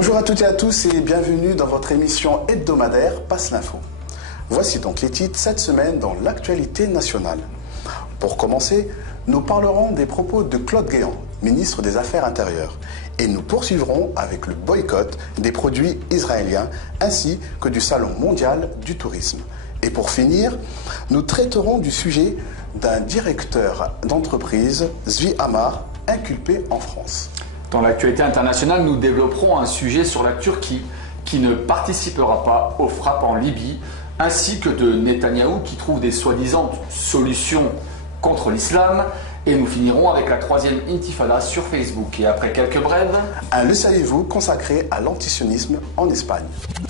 Bonjour à toutes et à tous et bienvenue dans votre émission hebdomadaire Passe l'info. Voici donc les titres cette semaine dans l'actualité nationale. Pour commencer, nous parlerons des propos de Claude Guéant, ministre des Affaires intérieures, et nous poursuivrons avec le boycott des produits israéliens ainsi que du Salon mondial du tourisme. Et pour finir, nous traiterons du sujet d'un directeur d'entreprise, Zvi Amar, inculpé en France. Dans l'actualité internationale, nous développerons un sujet sur la Turquie qui ne participera pas aux frappes en Libye, ainsi que de Netanyahou qui trouve des soi-disant solutions contre l'islam. Et nous finirons avec la troisième intifada sur Facebook. Et après quelques brèves... Un Le saviez-vous consacré à l'antisionisme en Espagne.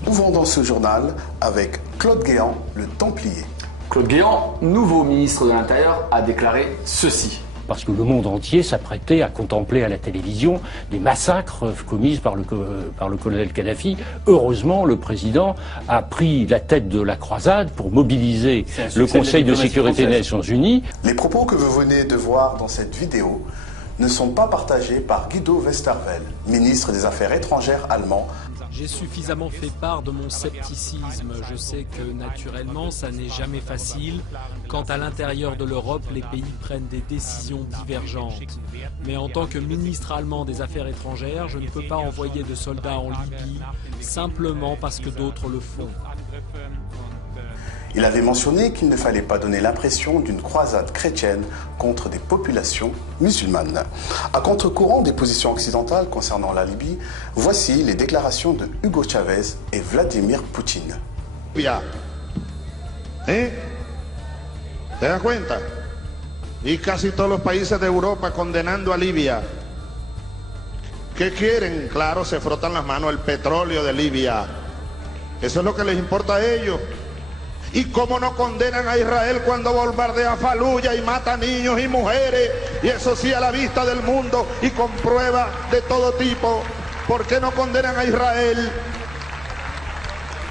Ouvrons dans ce journal avec Claude Guéant, le Templier. Claude Guéant, nouveau ministre de l'Intérieur, a déclaré ceci. Parce que le monde entier s'apprêtait à contempler à la télévision des massacres commis par le colonel Kadhafi. Heureusement, le président a pris la tête de la croisade pour mobiliser le Conseil de sécurité des Nations Unies. Les propos que vous venez de voir dans cette vidéo ne sont pas partagés par Guido Westerwelle, ministre des Affaires étrangères allemand. J'ai suffisamment fait part de mon scepticisme. Je sais que naturellement, ça n'est jamais facile quand à l'intérieur de l'Europe, les pays prennent des décisions divergentes. Mais en tant que ministre allemand des Affaires étrangères, je ne peux pas envoyer de soldats en Libye simplement parce que d'autres le font. Il avait mentionné qu'il ne fallait pas donner l'impression d'une croisade chrétienne contre des populations musulmanes. À contre-courant des positions occidentales concernant la Libye, voici les déclarations de Hugo Chavez et Vladimir Poutine. ¿Te das cuenta? Y casi todos los países de Europa condenando a Libia. ¿Qué quieren? Claro, se frotan las manos el petróleo de Libia. Eso es lo que les importa a ellos. ¿Y cómo no condenan a Israel cuando bombardea Faluya y mata niños y mujeres? Y eso sí a la vista del mundo y con pruebas de todo tipo. ¿Por qué no condenan a Israel?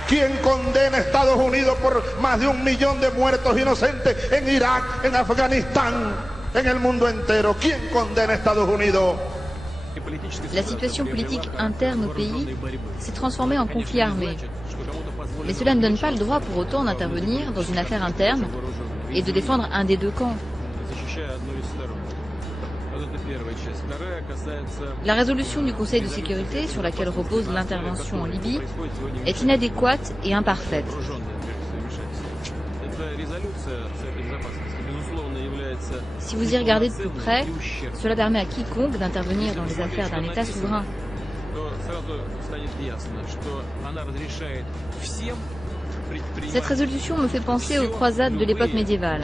¿Quién condena a Estados Unidos por más de 1 millón de muertos inocentes en Irak, en Afganistán, en el mundo entero? ¿Quién condena a Estados Unidos? La situation politique interne au pays s'est transformée en conflit armé. Mais cela ne donne pas le droit pour autant d'intervenir dans une affaire interne et de défendre un des deux camps. La résolution du Conseil de sécurité sur laquelle repose l'intervention en Libye est inadéquate et imparfaite. Si vous y regardez de plus près, cela permet à quiconque d'intervenir dans les affaires d'un État souverain. Cette résolution me fait penser aux croisades de l'époque médiévale.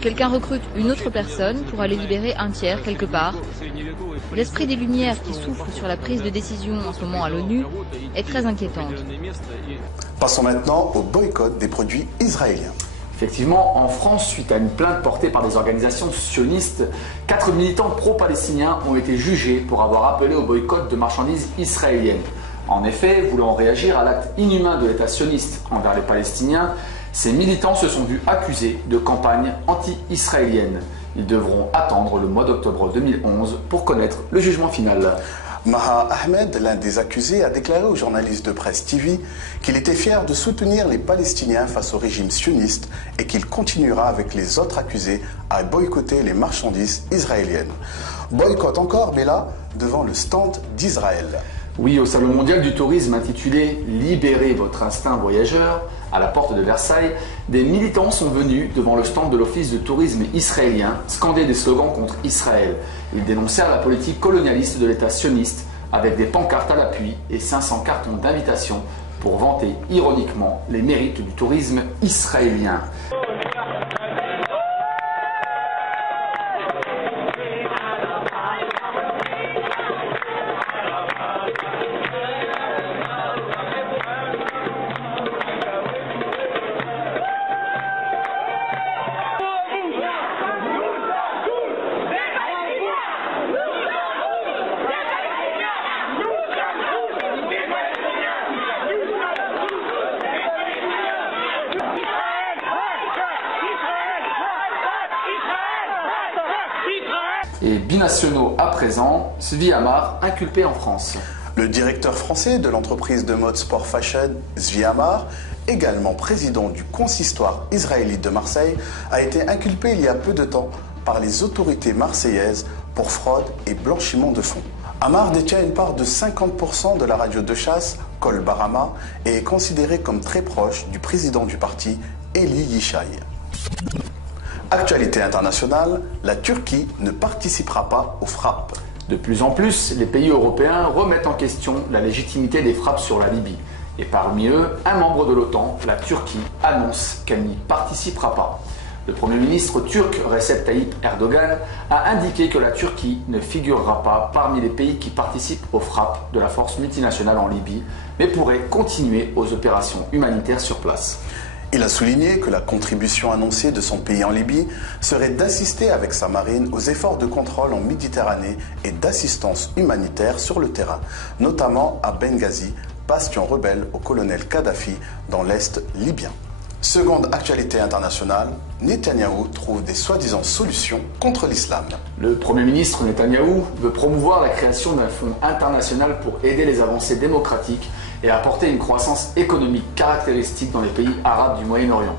Quelqu'un recrute une autre personne pour aller libérer un tiers quelque part. L'esprit des Lumières qui souffle sur la prise de décision en ce moment à l'ONU est très inquiétante. Passons maintenant au boycott des produits israéliens. Effectivement, en France, suite à une plainte portée par des organisations sionistes, 4 militants pro-palestiniens ont été jugés pour avoir appelé au boycott de marchandises israéliennes. En effet, voulant réagir à l'acte inhumain de l'État sioniste envers les Palestiniens, ces militants se sont vus accusés de campagne anti-israélienne. Ils devront attendre le mois d'octobre 2011 pour connaître le jugement final. Maha Ahmed, l'un des accusés, a déclaré au journaliste de presse TV qu'il était fier de soutenir les Palestiniens face au régime sioniste et qu'il continuera avec les autres accusés à boycotter les marchandises israéliennes. Boycott encore, mais là, devant le stand d'Israël. Oui, au Salon mondial du tourisme intitulé « Libérez votre instinct voyageur », à la porte de Versailles, des militants sont venus devant le stand de l'office de tourisme israélien scander des slogans contre Israël. Ils dénoncèrent la politique colonialiste de l'État sioniste avec des pancartes à l'appui et 500 cartons d'invitation pour vanter ironiquement les mérites du tourisme israélien. Et binationaux à présent, Zvi Amar inculpé en France. Le directeur français de l'entreprise de mode sport fashion, Zvi Amar, également président du consistoire israélite de Marseille, a été inculpé il y a peu de temps par les autorités marseillaises pour fraude et blanchiment de fonds. Amar détient une part de 50% de la radio de chasse Kol Barama et est considéré comme très proche du président du parti, Eli Yishai. Actualité internationale, la Turquie ne participera pas aux frappes. De plus en plus, les pays européens remettent en question la légitimité des frappes sur la Libye. Et parmi eux, un membre de l'OTAN, la Turquie, annonce qu'elle n'y participera pas. Le Premier ministre turc Recep Tayyip Erdogan a indiqué que la Turquie ne figurera pas parmi les pays qui participent aux frappes de la force multinationale en Libye, mais pourrait continuer aux opérations humanitaires sur place. Il a souligné que la contribution annoncée de son pays en Libye serait d'assister avec sa marine aux efforts de contrôle en Méditerranée et d'assistance humanitaire sur le terrain, notamment à Benghazi, bastion rebelle au colonel Kadhafi dans l'Est libyen. Seconde actualité internationale, Netanyahou trouve des soi-disant solutions contre l'islam. Le Premier ministre Netanyahou veut promouvoir la création d'un fonds international pour aider les avancées démocratiques et apporter une croissance économique caractéristique dans les pays arabes du Moyen-Orient.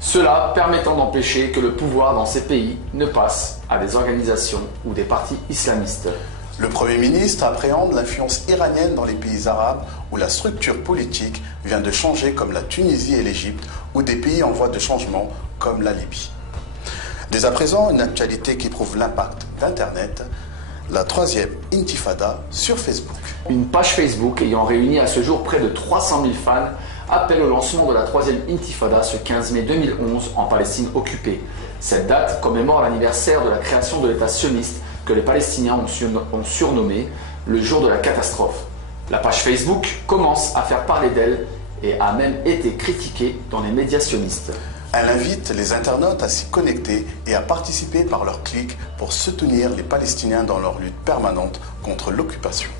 Cela permettant d'empêcher que le pouvoir dans ces pays ne passe à des organisations ou des partis islamistes. Le Premier ministre appréhende l'influence iranienne dans les pays arabes où la structure politique vient de changer comme la Tunisie et l'Égypte ou des pays en voie de changement comme la Libye. Dès à présent, une actualité qui prouve l'impact d'Internet, la troisième intifada sur Facebook. Une page Facebook ayant réuni à ce jour près de 300 000 fans appelle au lancement de la troisième intifada ce 15 mai 2011 en Palestine occupée. Cette date commémore l'anniversaire de la création de l'État sioniste que les Palestiniens ont surnommé le jour de la catastrophe. La page Facebook commence à faire parler d'elle et a même été critiquée dans les médias sionistes. Elle invite les internautes à s'y connecter et à participer par leurs clics pour soutenir les Palestiniens dans leur lutte permanente contre l'occupation.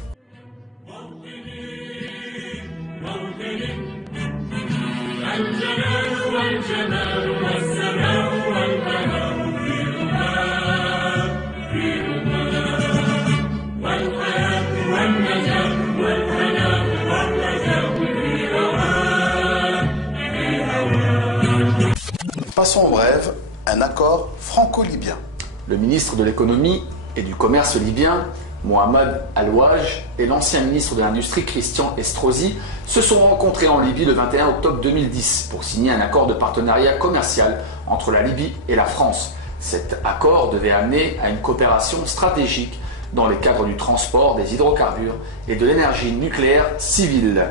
Passons en bref, un accord franco-libyen. Le ministre de l'économie et du commerce libyen, Mohamed Al-Ouaj, et l'ancien ministre de l'Industrie, Christian Estrosi, se sont rencontrés en Libye le 21 octobre 2010 pour signer un accord de partenariat commercial entre la Libye et la France. Cet accord devait amener à une coopération stratégique dans les cadres du transport, des hydrocarbures et de l'énergie nucléaire civile.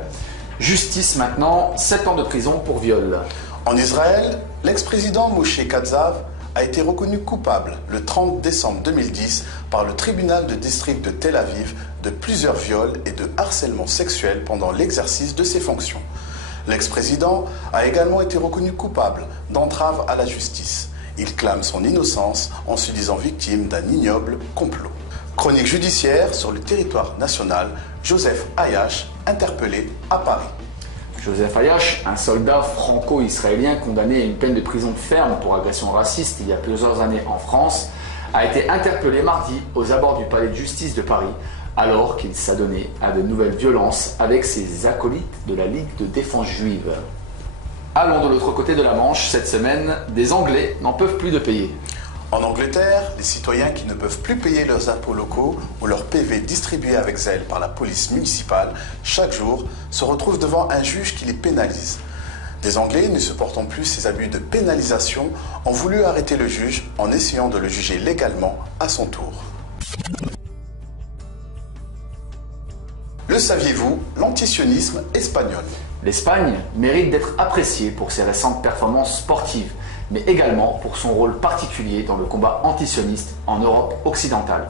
Justice maintenant, 7 ans de prison pour viol. En Israël, l'ex-président Moshe Katsav a été reconnu coupable le 30 décembre 2010 par le tribunal de district de Tel Aviv de plusieurs viols et de harcèlement sexuel pendant l'exercice de ses fonctions. L'ex-président a également été reconnu coupable d'entrave à la justice. Il clame son innocence en se disant victime d'un ignoble complot. Chronique judiciaire sur le territoire national, Joseph Ayash, interpellé à Paris. Joseph Ayash, un soldat franco-israélien condamné à une peine de prison ferme pour agression raciste il y a plusieurs années en France, a été interpellé mardi aux abords du palais de justice de Paris alors qu'il s'adonnait à de nouvelles violences avec ses acolytes de la Ligue de défense juive. Allons de l'autre côté de la Manche, cette semaine, des Anglais n'en peuvent plus de payer. En Angleterre, les citoyens qui ne peuvent plus payer leurs impôts locaux ou leurs PV distribués avec zèle par la police municipale chaque jour se retrouvent devant un juge qui les pénalise. Des Anglais, ne supportant plus ces abus de pénalisation, ont voulu arrêter le juge en essayant de le juger légalement à son tour. Le saviez-vous, l'antisionisme espagnol. L'Espagne mérite d'être appréciée pour ses récentes performances sportives, mais également pour son rôle particulier dans le combat antisioniste en Europe occidentale.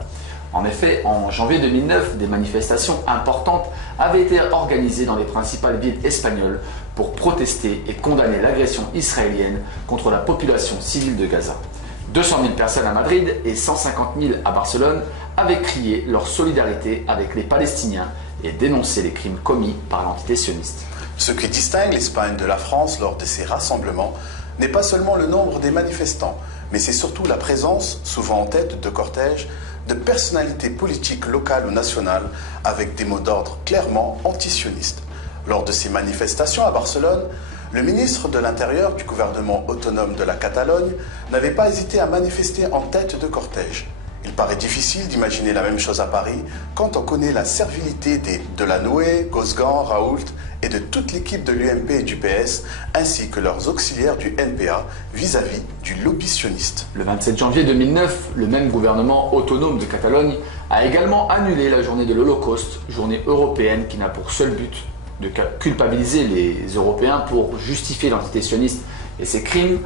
En effet, en janvier 2009, des manifestations importantes avaient été organisées dans les principales villes espagnoles pour protester et condamner l'agression israélienne contre la population civile de Gaza. 200 000 personnes à Madrid et 150 000 à Barcelone avaient crié leur solidarité avec les Palestiniens et dénoncé les crimes commis par l'entité sioniste. Ce qui distingue l'Espagne de la France lors de ces rassemblements n'est pas seulement le nombre des manifestants, mais c'est surtout la présence, souvent en tête de cortège, de personnalités politiques locales ou nationales avec des mots d'ordre clairement antisionistes. Lors de ces manifestations à Barcelone, le ministre de l'Intérieur du gouvernement autonome de la Catalogne n'avait pas hésité à manifester en tête de cortège. Il paraît difficile d'imaginer la même chose à Paris quand on connaît la servilité des Delanoë, Cosgan, Raoult et de toute l'équipe de l'UMP et du PS, ainsi que leurs auxiliaires du NPA vis-à-vis du lobby sioniste. Le 27 janvier 2009, le même gouvernement autonome de Catalogne a également annulé la journée de l'Holocauste, journée européenne qui n'a pour seul but de culpabiliser les Européens pour justifier l'entité sioniste et ses crimes.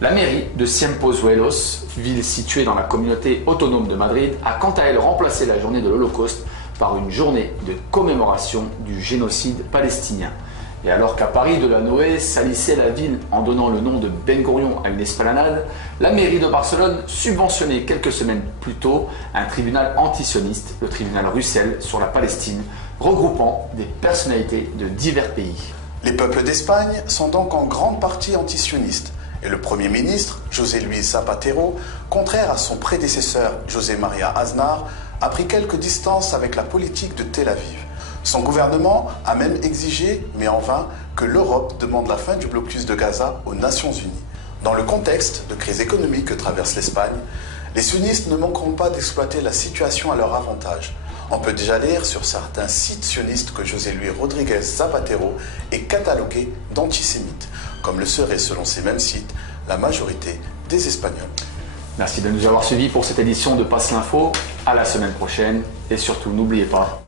La mairie de Ciempozuelos, ville située dans la communauté autonome de Madrid, a quant à elle remplacé la journée de l'Holocauste par une journée de commémoration du génocide palestinien. Et alors qu'à Paris, Delanoë salissait la ville en donnant le nom de Ben Gurion à une esplanade, la mairie de Barcelone subventionnait quelques semaines plus tôt un tribunal antisioniste, le tribunal Russell, sur la Palestine, regroupant des personnalités de divers pays. Les peuples d'Espagne sont donc en grande partie antisionistes. Et le Premier ministre, José Luis Zapatero, contraire à son prédécesseur José María Aznar, a pris quelques distances avec la politique de Tel Aviv. Son gouvernement a même exigé, mais en vain, que l'Europe demande la fin du blocus de Gaza aux Nations Unies. Dans le contexte de crise économique que traverse l'Espagne, les sionistes ne manqueront pas d'exploiter la situation à leur avantage. On peut déjà lire sur certains sites sionistes que José Luis Rodríguez Zapatero est catalogué d'antisémite, comme le serait selon ces mêmes sites la majorité des Espagnols. Merci de nous avoir suivis pour cette édition de Passe l'Info. À la semaine prochaine et surtout n'oubliez pas,